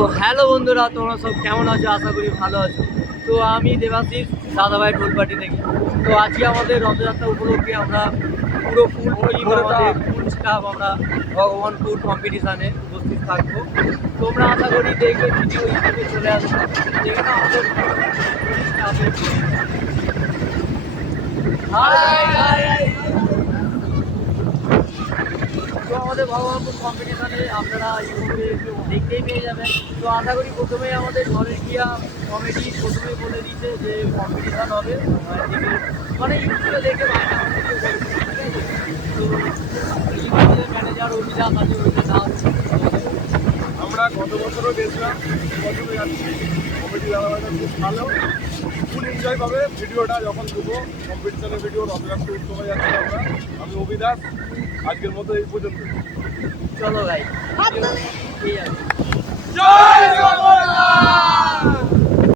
তো হ্যালো বন্ধুরা, তোমরা সব কেমন আছো? আশা করি ভালো আছো। তো আমি দেবাশিস, দাদাভাই ঢোলপাটি থেকে। তো আজকে আমাদের রথযাত্রা উপলক্ষে আমরা পুরো ফুল টিম, আমাদের ফুল স্টাফ আমরা ভগবানপুর কম্পিটিশানে উপস্থিত থাকবো। তোমরা আশা করি দেখবে, ভিডিও ইউটিউবে চলে আসবে, যেখানে আমাদের স্টাফের তো আমাদের ভগবানপুর কম্পিটিশানে আপনারা ইউটিউবে দেখতেই পেয়ে যাবেন। তো আশা করি প্রথমেই আমাদের ঘরের গিয়া কমেডি প্রথমেই বলে দিচ্ছে যে কম্পিটিশান হবে, মানে ইউটিউবে দেখে বাইরে তো আমাদের ম্যানেজার অভিজাত আছে, ওইটা না আমরা গত বছরও গেছিলাম, বছরও যাচ্ছি। কমেডি দাদাভাইটা খুব ভালো, ফুল এনজয় পাবে। ভিডিওটা যখন দেবো কম্পিটিশনের ভিডিও রথযাত্রা উৎসবে যাচ্ছি আমরা। আমি অভিদাস, আজকের মতো এই পর্যন্ত। চলো ভাই, ঠিক আছে।